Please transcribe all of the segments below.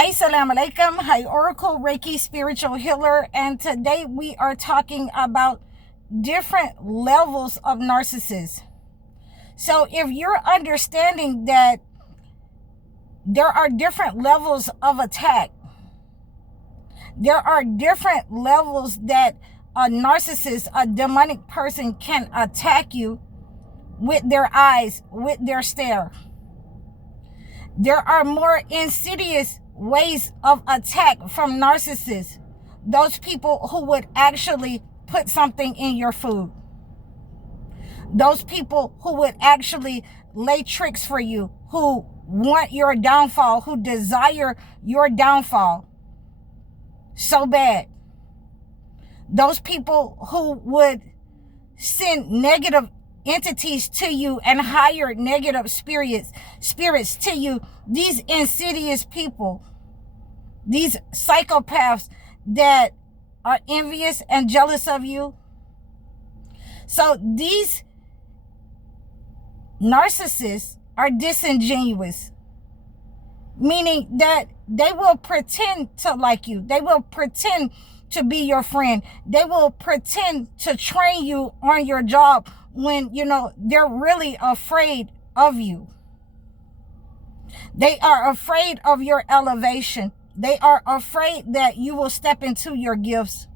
Assalamu alaikum. Hi, Oracle Reiki Spiritual Healer. And today we are talking about different levels of narcissists. So if you're understanding that there are different levels of attack, there are different levels that a narcissist, a demonic person can attack you with their eyes, with their stare. There are more insidious ways of attack from narcissists. Those people who would actually put something in your food. Those people who would actually lay tricks for you, who want your downfall, who desire your downfall so bad. Those people who would send negative entities to you and hire negative spirits to you. These insidious people, these psychopaths that are envious and jealous of you. So these narcissists are disingenuous, meaning that they will pretend to like you. They will pretend to be your friend. They will pretend to train you on your job when, they're really afraid of you. They are afraid of your elevation. They are afraid that you will step into your gifts.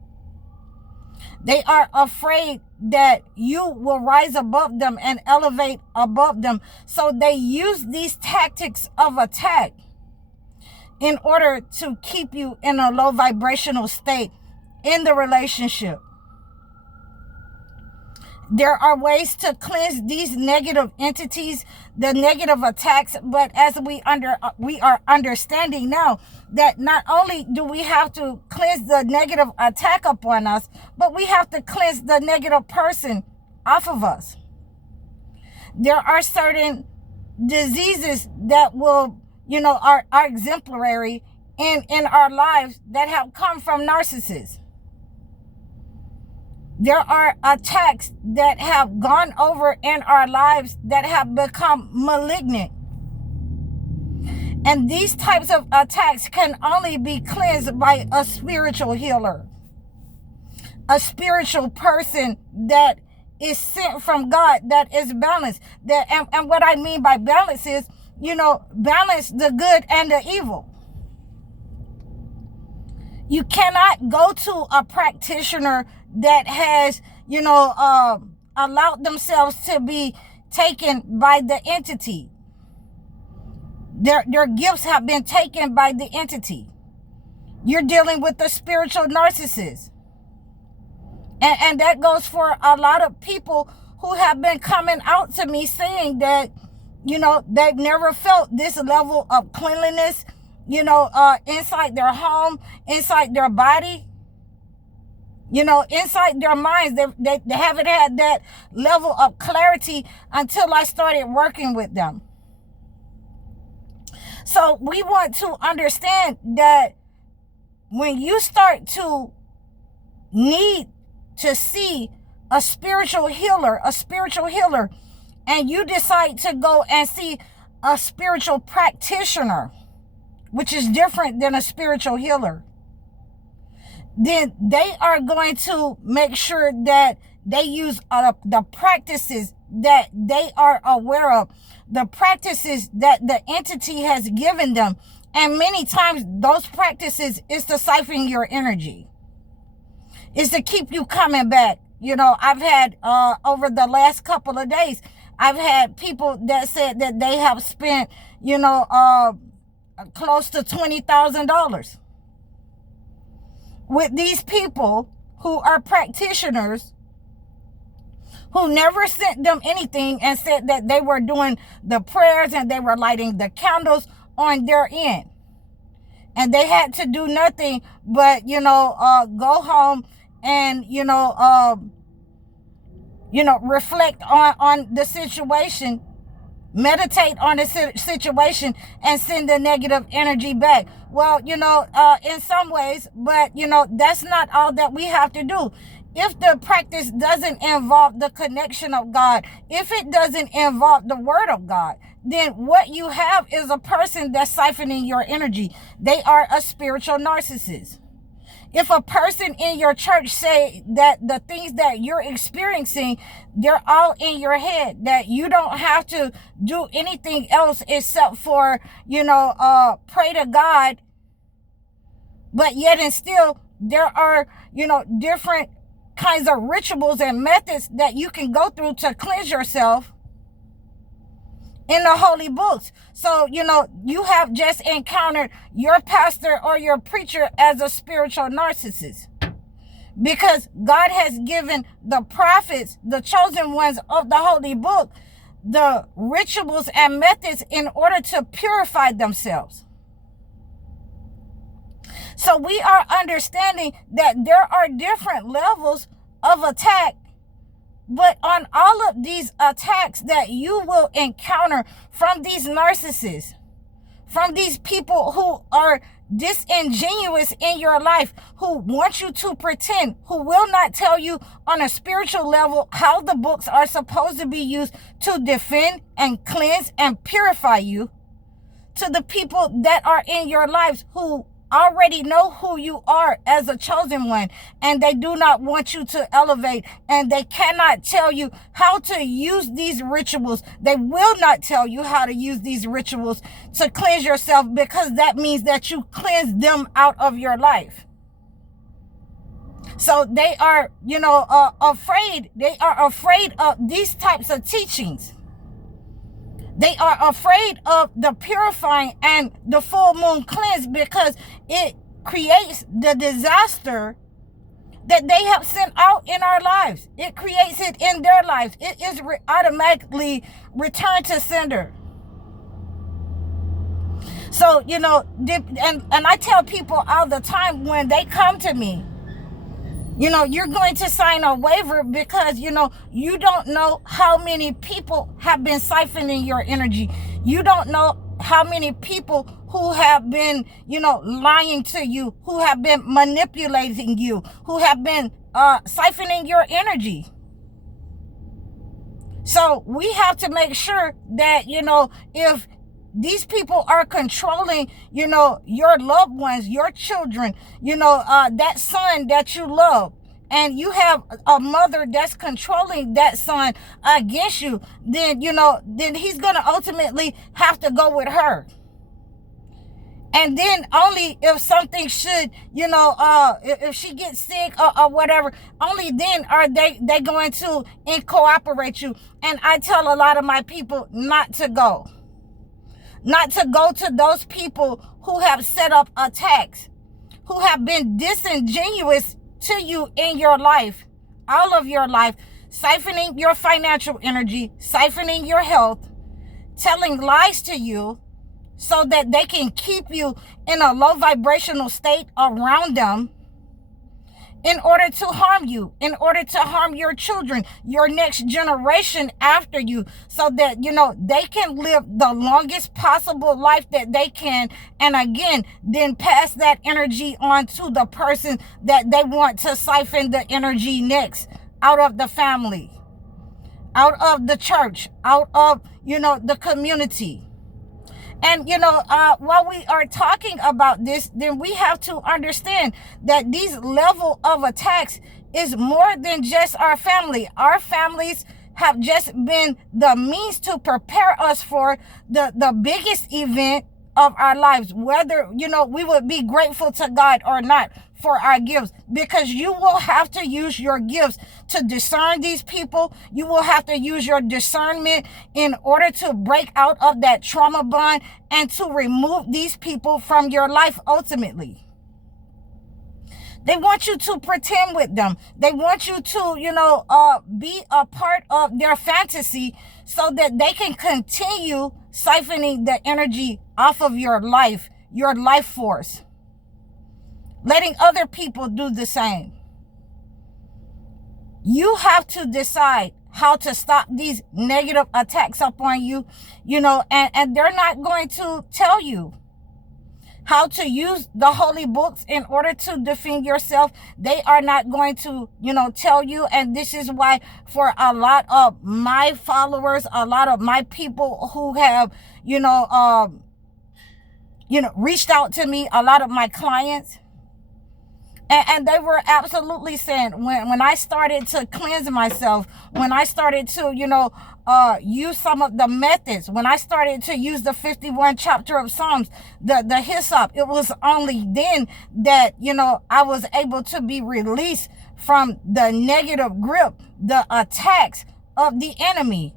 They are afraid that you will rise above them and elevate above them. So they use these tactics of attack in order to keep you in a low vibrational state in the relationship. There are ways to cleanse these negative entities, the negative attacks, but as we are understanding now that not only do we have to cleanse the negative attack upon us, but we have to cleanse the negative person off of us. There are certain diseases that will, are exemplary in our lives that have come from narcissists. There are attacks that have gone over in our lives that have become malignant. And these types of attacks can only be cleansed by a spiritual healer. A spiritual person that is sent from God, that is balanced. And what I mean by balance is, balance the good and the evil. You cannot go to a practitioner that has, allowed themselves to be taken by the entity. Their gifts have been taken by the entity. You're dealing with a spiritual narcissist. And that goes for a lot of people who have been coming out to me saying that, they've never felt this level of cleanliness, inside their home, inside their body, inside their minds. They haven't had that level of clarity until I started working with them. So we want to understand that when you start to need to see a spiritual healer, and you decide to go and see a spiritual practitioner, which is different than a spiritual healer, then they are going to make sure that they use the practices that they are aware of, the practices that the entity has given them. And many times those practices is to siphon your energy, is to keep you coming back. I've had, over the last couple of days, I've had people that said that they have spent, close to $20,000 with these people who are practitioners who never sent them anything and said that they were doing the prayers and they were lighting the candles on their end. And they had to do nothing but, go home and, reflect on the situation, meditate on the situation, and send the negative energy back. Well, in some ways, but, that's not all that we have to do. if the practice doesn't involve the connection of God, if it doesn't involve the word of God, then what you have is a person that's siphoning your energy. They are a spiritual narcissist. If a person in your church say that the things that you're experiencing, they're all in your head, that you don't have to do anything else except for, pray to God, but yet and still there are, different kinds of rituals and methods that you can go through to cleanse yourself in the holy books. So, you have just encountered your pastor or your preacher as a spiritual narcissist, because God has given the prophets, the chosen ones of the holy book, the rituals and methods in order to purify themselves. So we are understanding that there are different levels of attack, but on all of these attacks that you will encounter from these narcissists, from these people who are disingenuous in your life, who want you to pretend, who will not tell you on a spiritual level how the books are supposed to be used to defend and cleanse and purify you, to the people that are in your lives who already know who you are as a chosen one, and they do not want you to elevate, and they cannot tell you how to use these rituals. They will not tell you how to use these rituals to cleanse yourself, because that means that you cleanse them out of your life. So they are, afraid. They are afraid of these types of teachings. They are afraid of the purifying and the full moon cleanse, because it creates the disaster that they have sent out in our lives. It creates it in their lives. It is automatically returned to sender. So, and I tell people all the time when they come to me, you're going to sign a waiver, because, you don't know how many people have been siphoning your energy. You don't know how many people who have been, lying to you, who have been manipulating you, who have been siphoning your energy. So we have to make sure that, if these people are controlling, your loved ones, your children, that son that you love, and you have a mother that's controlling that son against you, then, then he's going to ultimately have to go with her. And then only if something should, if she gets sick or whatever, only then are they going to cooperate you. And I tell a lot of my people not to go. Not to go to those people who have set up attacks, who have been disingenuous to you in your life, all of your life, siphoning your financial energy, siphoning your health, telling lies to you so that they can keep you in a low vibrational state around them, in order to harm you, in order to harm your children, your next generation after you, so that, they can live the longest possible life that they can. And again, then pass that energy on to the person that they want to siphon the energy next, out of the family, out of the church, out of, the community. And, while we are talking about this, then we have to understand that these level of attacks is more than just our family. Our families have just been the means to prepare us for the biggest event of our lives, whether, we would be grateful to God or not for our gifts, because you will have to use your gifts to discern these people. You will have to use your discernment in order to break out of that trauma bond and to remove these people from your life ultimately. They want you to pretend with them. They want you to, be a part of their fantasy, so that they can continue siphoning the energy off of your life force, letting other people do the same. You have to decide how to stop these negative attacks upon you, and they're not going to tell you. how to use the holy books in order to defend yourself. They are not going to, tell you. And this is why for a lot of my followers, a lot of my people who have, reached out to me, a lot of my clients, and they were absolutely saying, when I started to cleanse myself, when I started to, use some of the methods, when I started to use the 51 chapter of Psalms, the hyssop, it was only then that, I was able to be released from the negative grip, the attacks of the enemy.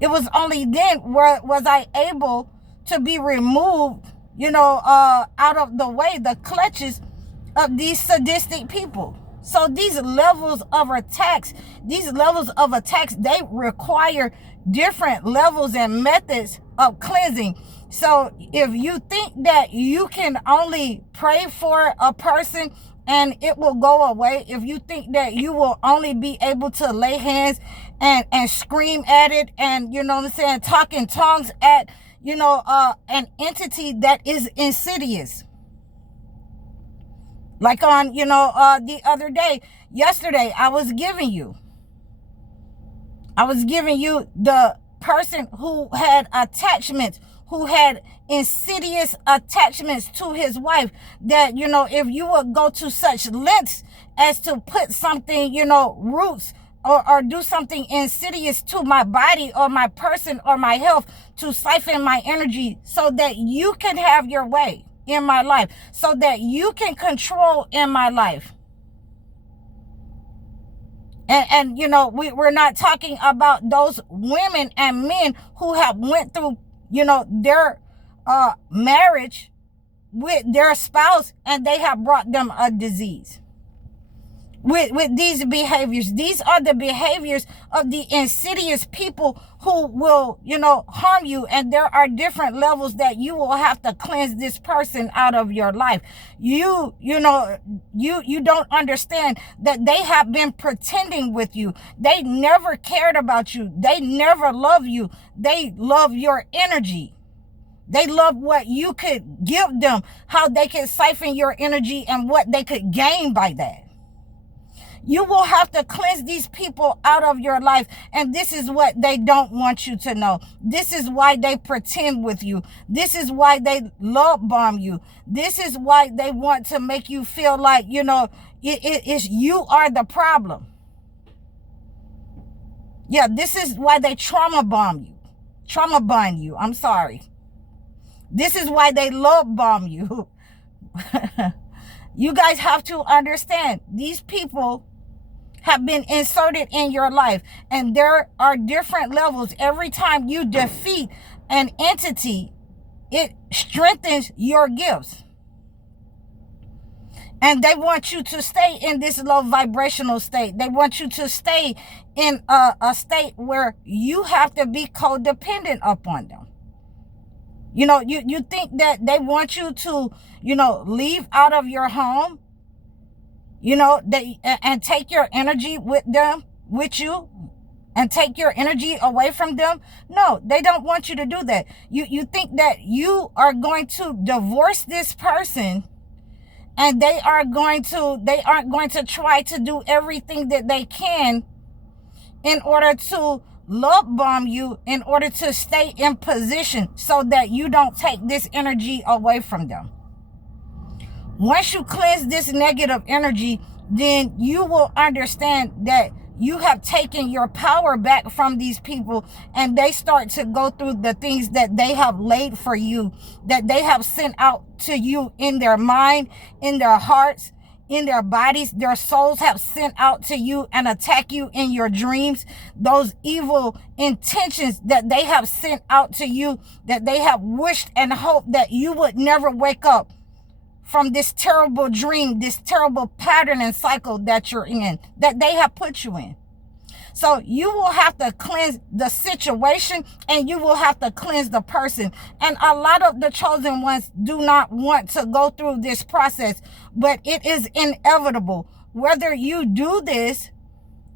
It was only then where was I able to be removed, out of the way, the clutches of these sadistic people. So these levels of attacks, they require different levels and methods of cleansing. So if you think that you can only pray for a person and it will go away, if you think that you will only be able to lay hands and scream at it and, talk in tongues at, an entity that is insidious. Like on, the other day, yesterday, I was giving you the person who had attachments, who had insidious attachments to his wife, that, if you would go to such lengths as to put something, roots or do something insidious to my body or my person or my health to siphon my energy so that you can have your way in my life, so that you can control in my life. And we're not talking about those women and men who have went through, their marriage with their spouse and they have brought them a disease. With these behaviors, these are the behaviors of the insidious people who will, harm you. And there are different levels that you will have to cleanse this person out of your life. You don't understand that they have been pretending with you. They never cared about you. They never love you. They love your energy. They love what you could give them, how they could siphon your energy and what they could gain by that. You will have to cleanse these people out of your life. And this is what they don't want you to know. This is why they pretend with you. This is why they love bomb you. This is why they want to make you feel like, it's you are the problem. Yeah, this is why they trauma bomb you. I'm sorry. This is why they love bomb you. You guys have to understand, these people have been inserted in your life, and there are different levels. Every time you defeat an entity, it strengthens your gifts. And they want you to stay in this low vibrational state. They want you to stay in a state where you have to be codependent upon them. You think that they want you to, leave out of your home, and take your energy with you, and take your energy away from them. No, they don't want you to do that. You think that you are going to divorce this person and they aren't going to try to do everything that they can in order to love bomb you, in order to stay in position so that you don't take this energy away from them. Once you cleanse this negative energy, then you will understand that you have taken your power back from these people, and they start to go through the things that they have laid for you, that they have sent out to you in their mind, in their hearts, in their bodies. Their souls have sent out to you and attack you in your dreams. Those evil intentions that they have sent out to you, that they have wished and hoped that you would never wake up from this terrible dream, this terrible pattern and cycle that you're in, that they have put you in. So you will have to cleanse the situation, and you will have to cleanse the person. And a lot of the chosen ones do not want to go through this process, but it is inevitable. Whether you do this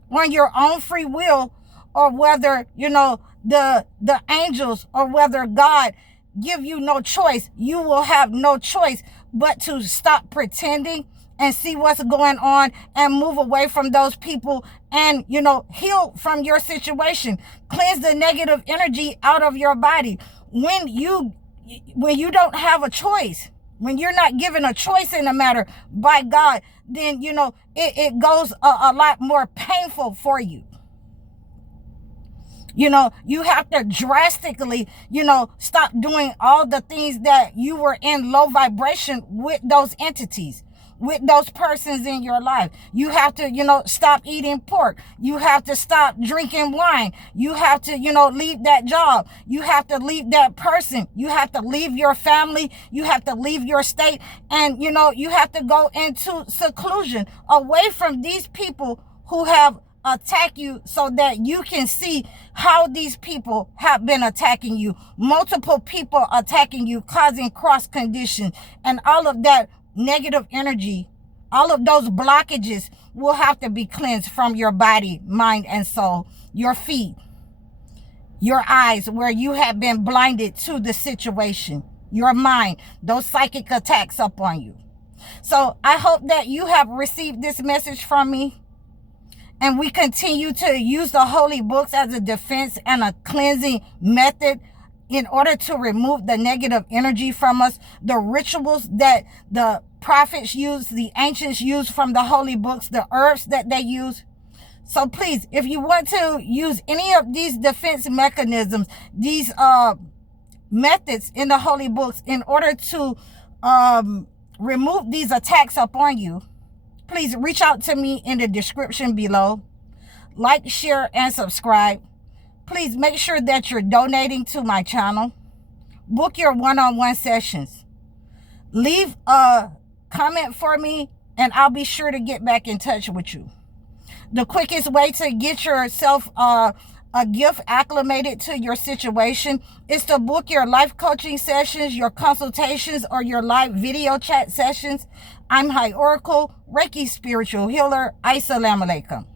on your own free will, or whether, the angels, or whether God give you no choice. You will have no choice but to stop pretending and see what's going on and move away from those people and, heal from your situation. Cleanse the negative energy out of your body. When you don't have a choice, when you're not given a choice in the matter by God, then, it goes a lot more painful for you. You have to drastically, stop doing all the things that you were in low vibration with those entities, with those persons in your life. You have to, stop eating pork. You have to stop drinking wine. You have to, leave that job. You have to leave that person. You have to leave your family. You have to leave your state. And, you have to go into seclusion away from these people who have attacked you, so that you can see how these people have been attacking you. Multiple people attacking you, causing cross conditions, and all of that negative energy, all of those blockages will have to be cleansed from your body, mind, and soul. Your feet, your eyes, where you have been blinded to the situation, your mind, those psychic attacks upon you. So I hope that you have received this message from me, and we continue to use the holy books as a defense and a cleansing method in order to remove the negative energy from us. The rituals that the prophets use, the ancients use from the holy books, the herbs that they use. So please, if you want to use any of these defense mechanisms, these methods in the holy books in order to remove these attacks upon you, please reach out to me in the description below. Like, share, and subscribe. Please make sure that you're donating to my channel. Book your one-on-one sessions. Leave a comment for me, and I'll be sure to get back in touch with you. The quickest way to get yourself a gift acclimated to your situation is to book your life coaching sessions, your consultations, or your live video chat sessions. I'm High Oracle, Reiki Spiritual Healer. Assalamu alaikum.